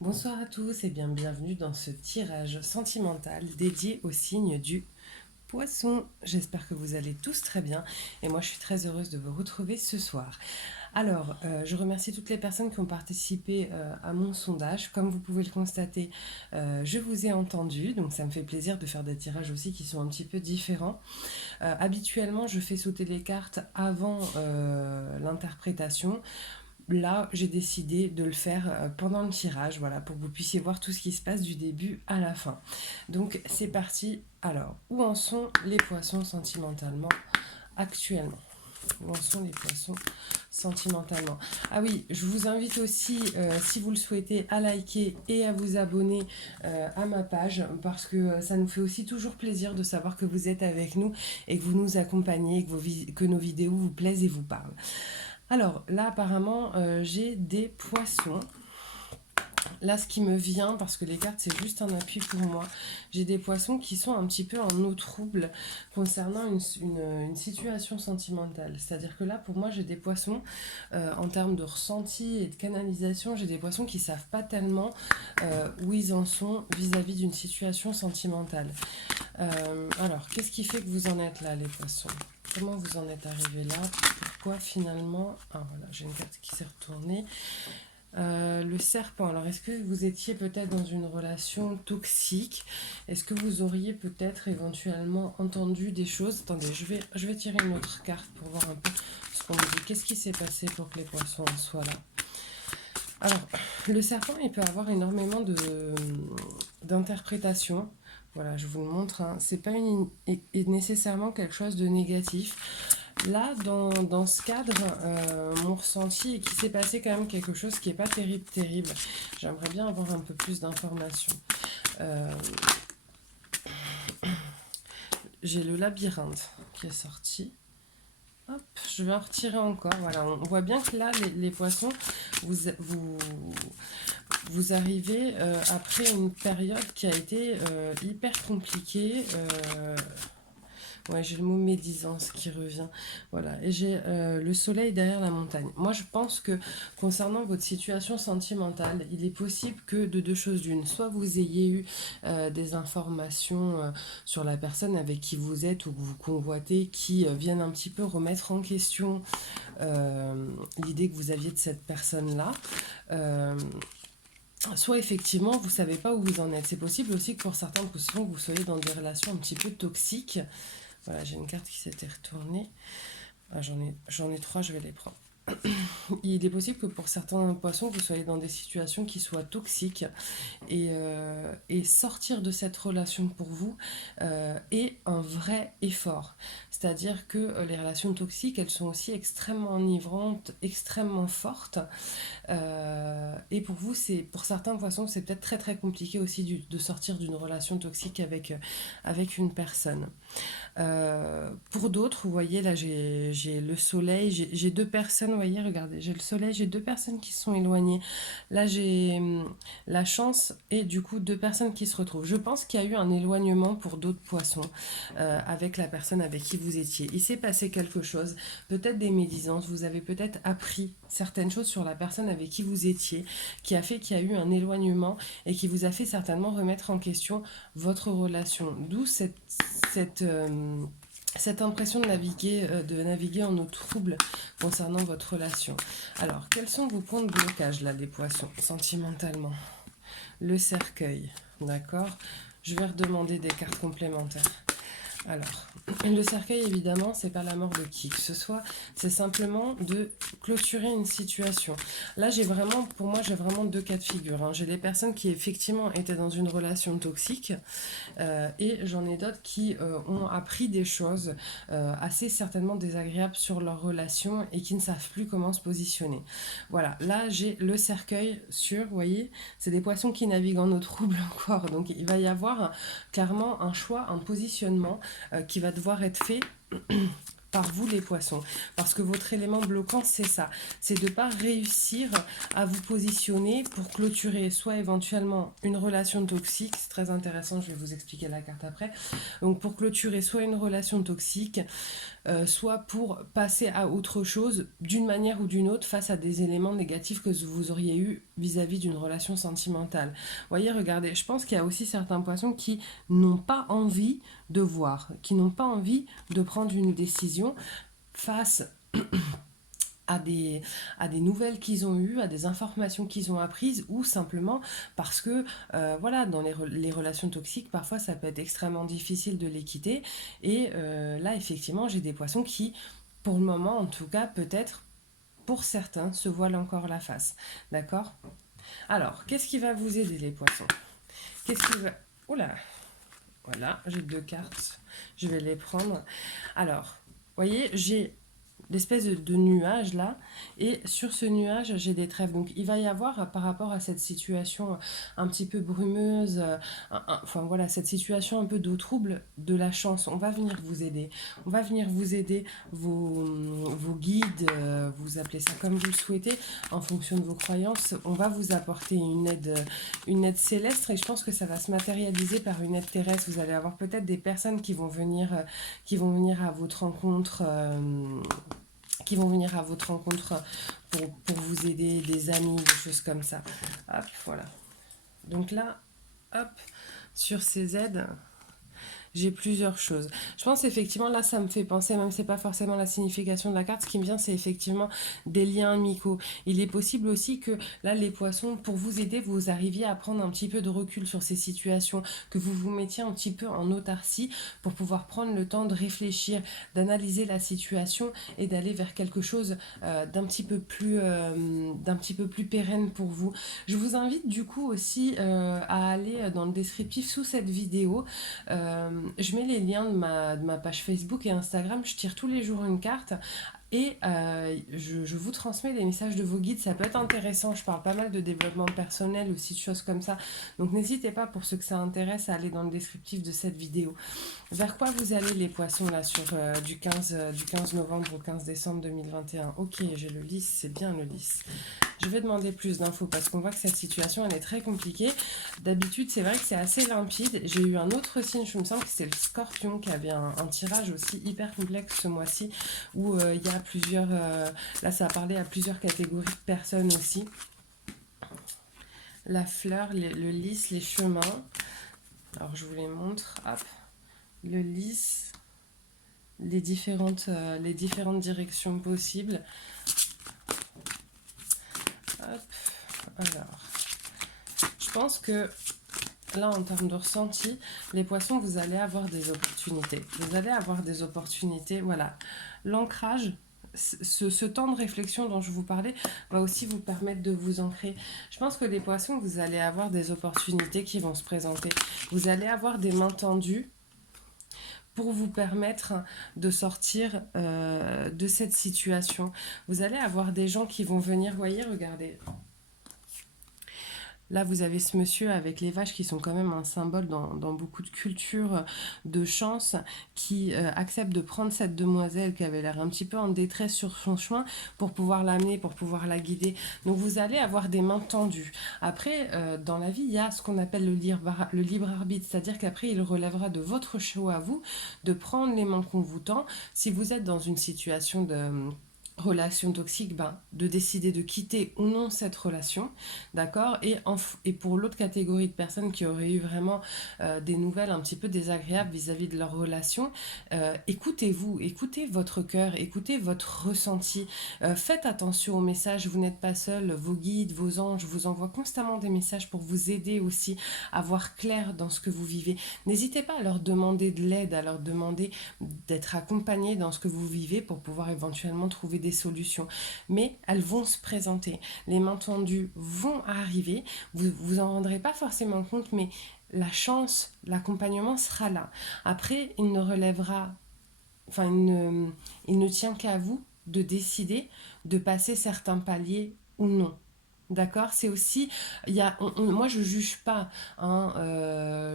Bonsoir à tous et bienvenue dans ce tirage sentimental dédié au signe du Poisson. J'espère que vous allez tous très bien et moi je suis très heureuse de vous retrouver ce soir. Alors, je remercie toutes les personnes qui ont participé à mon sondage. Comme vous pouvez le constater, je vous ai entendu, donc ça me fait plaisir de faire des tirages aussi qui sont un petit peu différents. Habituellement, je fais sauter les cartes avant l'interprétation. Là, j'ai décidé de le faire pendant le tirage, voilà, pour que vous puissiez voir tout ce qui se passe du début à la fin. Donc, c'est parti. Alors, où en sont les poissons sentimentalement actuellement? Où en sont les poissons sentimentalement? Ah oui, je vous invite aussi, si vous le souhaitez, à liker et à vous abonner à ma page parce que ça nous fait aussi toujours plaisir de savoir que vous êtes avec nous et que vous nous accompagnez, que nos vidéos vous plaisent et vous parlent. Alors là, apparemment, j'ai des poissons. Là, ce qui me vient, parce que les cartes, c'est juste un appui pour moi, j'ai des poissons qui sont un petit peu en eau trouble concernant une situation sentimentale. C'est-à-dire que là, pour moi, j'ai des poissons, en termes de ressenti et de canalisation, j'ai des poissons qui ne savent pas tellement où ils en sont vis-à-vis d'une situation sentimentale. Alors, qu'est-ce qui fait que vous en êtes là, les poissons? Comment vous en êtes arrivés là? Pourquoi finalement... Ah voilà, j'ai une carte qui s'est retournée. Le serpent, alors est-ce que vous étiez peut-être dans une relation toxique? Est-ce que vous auriez peut-être éventuellement entendu des choses? Attendez, je vais tirer une autre carte pour voir un peu ce qu'on me dit. Qu'est-ce qui s'est passé pour que les poissons en soient là? Alors, le serpent, il peut avoir énormément d'interprétations. Voilà, je vous le montre, hein. C'est pas nécessairement quelque chose de négatif. Là, dans ce cadre, mon ressenti est qu'il s'est passé quand même quelque chose qui n'est pas terrible, terrible. J'aimerais bien avoir un peu plus d'informations. Euh, j'ai le labyrinthe qui est sorti. Hop, je vais en retirer encore. Voilà, on voit bien que là, les poissons, vous, vous arrivez après une période qui a été hyper compliquée. Ouais, j'ai le mot médisance qui revient. Voilà, et j'ai le soleil derrière la montagne. Moi, je pense que concernant votre situation sentimentale, il est possible que de deux choses d'une. Soit vous ayez eu des informations sur la personne avec qui vous êtes ou que vous convoitez qui viennent un petit peu remettre en question l'idée que vous aviez de cette personne-là. Euh, Soit effectivement, vous savez pas où vous en êtes. C'est possible aussi que pour certaines positions, vous soyez dans des relations un petit peu toxiques. Voilà, j'ai une carte qui s'était retournée. Ah, j'en ai trois, je vais les prendre. Il est possible que pour certains poissons, vous soyez dans des situations qui soient toxiques et sortir de cette relation pour vous est un vrai effort. C'est-à-dire que les relations toxiques, elles sont aussi extrêmement enivrantes, extrêmement fortes. Et pour vous, pour certains poissons, c'est peut-être très très compliqué aussi de sortir d'une relation toxique avec une personne. Pour d'autres, vous voyez, là j'ai le soleil, j'ai deux personnes, vous voyez, regardez, j'ai le soleil, j'ai deux personnes qui sont éloignées. Là j'ai la chance et du coup deux personnes qui se retrouvent. Je pense qu'il y a eu un éloignement pour d'autres poissons avec la personne avec qui vous étiez. Il s'est passé quelque chose, peut-être des médisances, vous avez peut-être appris certaines choses sur la personne avec qui vous étiez, qui a fait qu'il y a eu un éloignement et qui vous a fait certainement remettre en question votre relation. D'où cette, euh, cette impression de naviguer en eau trouble concernant votre relation. Alors, quels sont vos points de blocage là, les poissons, sentimentalement? Le cercueil, d'accord. Je vais redemander des cartes complémentaires. Alors, le cercueil, évidemment, c'est pas la mort de qui que ce soit, c'est simplement de clôturer une situation. Là, pour moi, j'ai vraiment deux cas de figure, hein. J'ai des personnes qui effectivement étaient dans une relation toxique et j'en ai d'autres qui ont appris des choses assez certainement désagréables sur leur relation et qui ne savent plus comment se positionner. Voilà, là, j'ai le cercueil sur, vous voyez, c'est des poissons qui naviguent en eau trouble encore, donc il va y avoir clairement un choix, un positionnement qui va devoir être fait par vous les poissons. Parce que votre élément bloquant, c'est ça. C'est de ne pas réussir à vous positionner pour clôturer soit éventuellement une relation toxique, c'est très intéressant, je vais vous expliquer la carte après. Donc pour clôturer soit une relation toxique, soit pour passer à autre chose d'une manière ou d'une autre face à des éléments négatifs que vous auriez eu vis-à-vis d'une relation sentimentale. Vous voyez, regardez, je pense qu'il y a aussi certains poissons qui n'ont pas envie de voir, qui n'ont pas envie de prendre une décision face à des nouvelles qu'ils ont eues, à des informations qu'ils ont apprises, ou simplement parce que, voilà, dans les relations toxiques, parfois ça peut être extrêmement difficile de les quitter. Et là, effectivement, j'ai des poissons qui, pour le moment en tout cas, peut-être, pour certains, se voilent encore la face. D'accord? Alors, qu'est-ce qui va vous aider, les poissons? Qu'est-ce qui va... Oula! Voilà, j'ai 2 cartes. Je vais les prendre. Alors, vous voyez, j'ai l'espèce de nuage là, et sur ce nuage j'ai des trèfles, donc il va y avoir par rapport à cette situation un petit peu brumeuse, enfin voilà, cette situation un peu d'eau trouble, de la chance. On va venir vous aider, on va venir vous aider, vos guides, vous appelez ça comme vous le souhaitez en fonction de vos croyances. On va vous apporter une aide céleste, et je pense que ça va se matérialiser par une aide terrestre. Vous allez avoir peut-être des personnes qui vont venir à votre rencontre, pour vous aider, des amis, des choses comme ça. Hop, voilà. Donc là, hop, sur ces aides, j'ai plusieurs choses. Je pense effectivement, là, ça me fait penser, même si c'est pas forcément la signification de la carte, ce qui me vient, c'est effectivement des liens amicaux. Il est possible aussi que là, les poissons, pour vous aider, vous arriviez à prendre un petit peu de recul sur ces situations, que vous vous mettiez un petit peu en autarcie pour pouvoir prendre le temps de réfléchir, d'analyser la situation et d'aller vers quelque chose d'un petit peu plus pérenne pour vous. Je vous invite du coup aussi à aller dans le descriptif sous cette vidéo. Je mets les liens de ma page Facebook et Instagram. Je tire tous les jours une carte et je vous transmets les messages de vos guides. Ça peut être intéressant. Je parle pas mal de développement personnel aussi, de choses comme ça. Donc n'hésitez pas, pour ceux que ça intéresse, à aller dans le descriptif de cette vidéo. Vers quoi vous allez, les poissons, là, sur du 15 novembre au 15 décembre 2021? Ok, j'ai le lys, c'est bien le lys. Je vais demander plus d'infos parce qu'on voit que cette situation, elle est très compliquée. D'habitude, c'est vrai que c'est assez limpide. J'ai eu un autre signe, je me sens que c'est le scorpion, qui avait un tirage aussi hyper complexe ce mois-ci, où il y a plusieurs... là, ça a parlé à plusieurs catégories de personnes aussi. La fleur, le lys, les chemins. Alors, je vous les montre. Hop. Le lys, les différentes directions possibles. Hop. Alors, je pense que là, en termes de ressenti, les poissons, vous allez avoir des opportunités. Vous allez avoir des opportunités, voilà. L'ancrage, ce temps de réflexion dont je vous parlais, va aussi vous permettre de vous ancrer. Je pense que les poissons, vous allez avoir des opportunités qui vont se présenter. Vous allez avoir des mains tendues pour vous permettre de sortir de cette situation. Vous allez avoir des gens qui vont venir, voyez, regardez. Là, vous avez ce monsieur avec les vaches qui sont quand même un symbole dans beaucoup de cultures de chance, qui accepte de prendre cette demoiselle qui avait l'air un petit peu en détresse sur son chemin pour pouvoir l'amener, pour pouvoir la guider. Donc vous allez avoir des mains tendues. Après, dans la vie, il y a ce qu'on appelle le libre arbitre, c'est-à-dire qu'après, il relèvera de votre choix à vous de prendre les mains qu'on vous tend. Si vous êtes dans une situation de relation toxique, de décider de quitter ou non cette relation, d'accord, et pour l'autre catégorie de personnes qui auraient eu vraiment des nouvelles un petit peu désagréables vis-à-vis de leur relation, écoutez-vous, écoutez votre cœur, écoutez votre ressenti, faites attention aux messages, vous n'êtes pas seul, vos guides, vos anges vous envoient constamment des messages pour vous aider aussi à voir clair dans ce que vous vivez. N'hésitez pas à leur demander de l'aide, à leur demander d'être accompagné dans ce que vous vivez pour pouvoir éventuellement trouver des solutions, mais elles vont se présenter, les mains tendues vont arriver, vous vous en rendrez pas forcément compte, mais la chance, l'accompagnement sera là. Après, il ne tient qu'à vous de décider de passer certains paliers ou non. D'accord, c'est aussi, moi je juge pas, hein,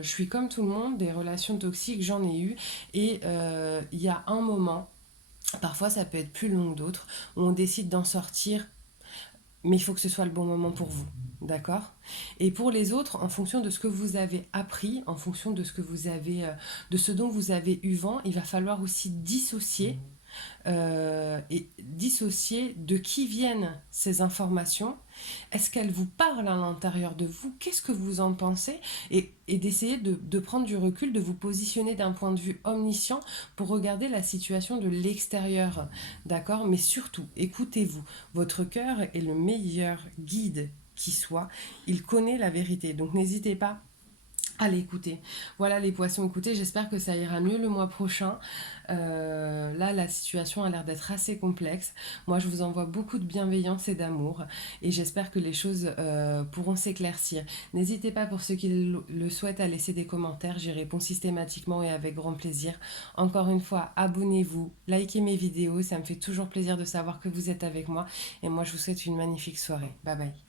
je suis comme tout le monde, des relations toxiques j'en ai eu, et il y a un moment Parfois, ça peut être plus long que d'autres, où on décide d'en sortir, mais il faut que ce soit le bon moment pour vous. D'accord? Et pour les autres, en fonction de ce que vous avez appris, en fonction de ce que vous avez, de ce dont vous avez eu vent, il va falloir aussi dissocier et dissocier de qui viennent ces informations. Est-ce qu'elles vous parlent à l'intérieur de vous? Qu'est-ce que vous en pensez? Et d'essayer de prendre du recul, de vous positionner d'un point de vue omniscient pour regarder la situation de l'extérieur. D'accord? Mais surtout, écoutez-vous. Votre cœur est le meilleur guide qui soit. Il connaît la vérité. Donc n'hésitez pas à l'écouter. Voilà les poissons, écoutez, j'espère que ça ira mieux le mois prochain. Là, la situation a l'air d'être assez complexe. Moi, je vous envoie beaucoup de bienveillance et d'amour et j'espère que les choses pourront s'éclaircir. N'hésitez pas pour ceux qui le souhaitent à laisser des commentaires, j'y réponds systématiquement et avec grand plaisir. Encore une fois, abonnez-vous, likez mes vidéos, ça me fait toujours plaisir de savoir que vous êtes avec moi et moi, je vous souhaite une magnifique soirée. Bye bye.